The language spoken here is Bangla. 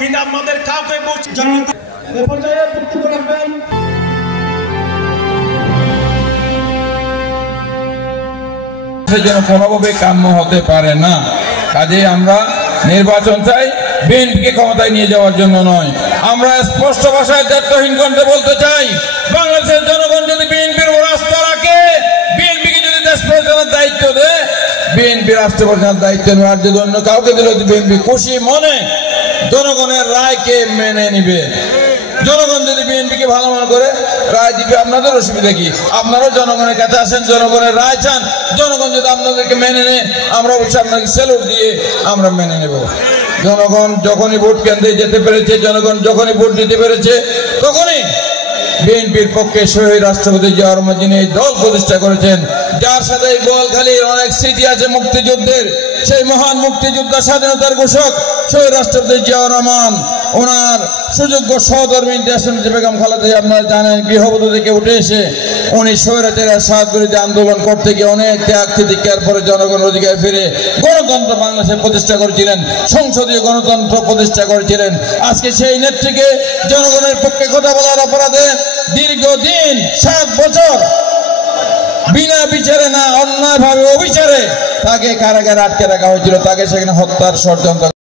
কিন্তু আমাদের কাউকে যেন কোনোভাবে কাম্য হতে পারে না। কাজেই আমরা নির্বাচন চাই, বিএনপিকে ক্ষমতায় নিয়ে যাওয়ার জন্য নয়। আমরা স্পষ্ট ভাষায় দায়িত্বহীন কণ্ঠে বলতে চাই, বাংলাদেশের জনগণ যদি বিএনপির উপর আস্থা রাখে, বিএনপিকে যদি দেশ পরিচালনার দায়িত্ব দেয়, বিএনপি রাষ্ট্র পরিচালনার দায়িত্ব নেওয়ার যদি অন্য কাউকে দিলে বিএনপি খুশি মনে জনগণের রায়কে মেনে নিবে। জনগণ যদি বিএনপিকে ভালো মনে করে রায় দিবে, আপনাদের অসুবিধা কি? আপনারাও জনগণের কাছে আসেন, জনগণের রায় চান। জনগণ যদি আপনাদেরকে মেনে নেয়, আমরা অবশ্যই আপনাকে স্যালুট দিয়ে আমরা মেনে নেব। জনগণ যখনই ভোট কেন্দ্রে যেতে পেরেছে, জনগণ যখনই ভোট দিতে পেরেছে, তখনই বিএনপির পক্ষে শহীদ রাষ্ট্রপতি জিয়া রহমান যিনি এই দল প্রতিষ্ঠা করেছেন, যার সাথে বোয়ালখালীর অনেক স্মৃতি আছে মুক্তিযুদ্ধের, সেই মহান মুক্তিযোদ্ধা স্বাধীনতার ঘোষক শহীদ রাষ্ট্রপতি জিয়া রহমান, ওনার সুযোগ্য সহধর্মী দেশনেত্রী বেগম খালেদা জিয়া, আপনারা জানেন, গৃহবধূ থেকে উঠে এসে উনি স্বৈরাচারের সাত বিরোধী আন্দোলন করতে গিয়ে অনেক ত্যাগ তিতিক্ষার পরে জনগণের অধিকার ফিরে গণতন্ত্র বাংলাদেশে প্রতিষ্ঠা করেছিলেন, সংসদীয় গণতন্ত্র প্রতিষ্ঠা করেছিলেন। আজকে সেই নেত্রীকে জনগণের পক্ষে কথা বলার অপরাধে দীর্ঘদিন 7 বছর বিনা বিচারে না অন্যায়ভাবে অবিচারে তাকে কারাগারে আটকে রাখা হয়েছিল, তাকে সেখানে হত্যার ষড়যন্ত্র